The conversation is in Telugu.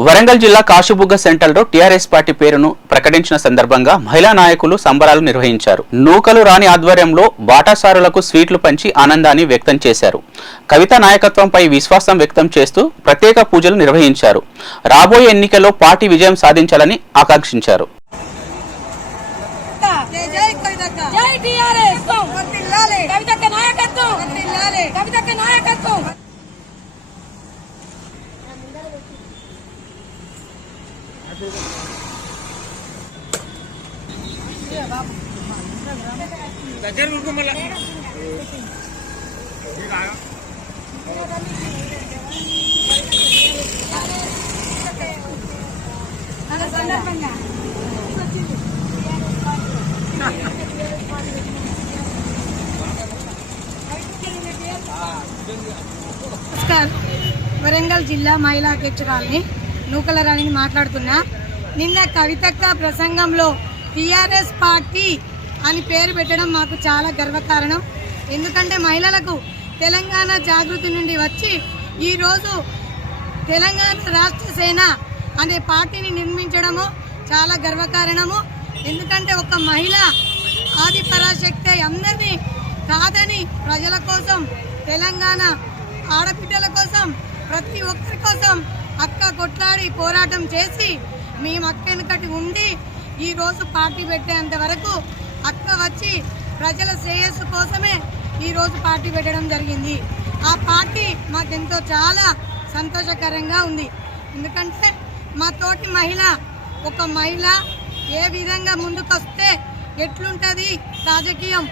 వరంగల్ జిల్లా కాశీబుగ్గ సెంటర్లో టీఆర్ఎస్ పార్టీ పేరును ప్రకటించిన సందర్భంగా మహిళా నాయకులు సంబరాలు నిర్వహించారు. నూకలు రాణి ఆధ్వర్యంలో బాటాసారులకు స్వీట్లు పంచి ఆనందాన్ని వ్యక్తం చేశారు. కవిత నాయకత్వంపై విశ్వాసం వ్యక్తం చేస్తూ ప్రత్యేక పూజలు నిర్వహించారు. రాబోయే ఎన్నికల్లో పార్టీ విజయం సాధించాలని ఆకాంక్షించారు. వరంగల్ జిల్లా మహిళా అధ్యక్షురాలని నూకల రాణిని మాట్లాడుతున్నా. నిన్న కవితక్క ప్రసంగంలో టీఆర్ఎస్ పార్టీ అని పేరు పెట్టడం మాకు చాలా గర్వకారణం. ఎందుకంటే మహిళలకు తెలంగాణ జాగృతి నుండి వచ్చి ఈరోజు తెలంగాణ రాష్ట్ర సేన అనే పార్టీని నిర్మించడము చాలా గర్వకారణము. ఎందుకంటే ఒక మహిళ ఆది పరాశక్తి అందరినీ కాదని ప్రజల కోసం, తెలంగాణ ఆడపిల్లల కోసం, ప్రతి ఒక్కరి కోసం అక్క కొట్లాడి పోరాటం చేసి మేము అక్క వెనుకటి ఉండి ఈరోజు పార్టీ పెట్టేంత వరకు అక్క వచ్చి ప్రజల శ్రేయస్సు కోసమే ఈరోజు పార్టీ పెట్టడం జరిగింది. ఆ పార్టీ మాకెంతో చాలా సంతోషకరంగా ఉంది. ఎందుకంటే మా తోటి మహిళ, ఒక మహిళ ఏ విధంగా ముందుకొస్తే ఎట్లుంటుంది రాజకీయం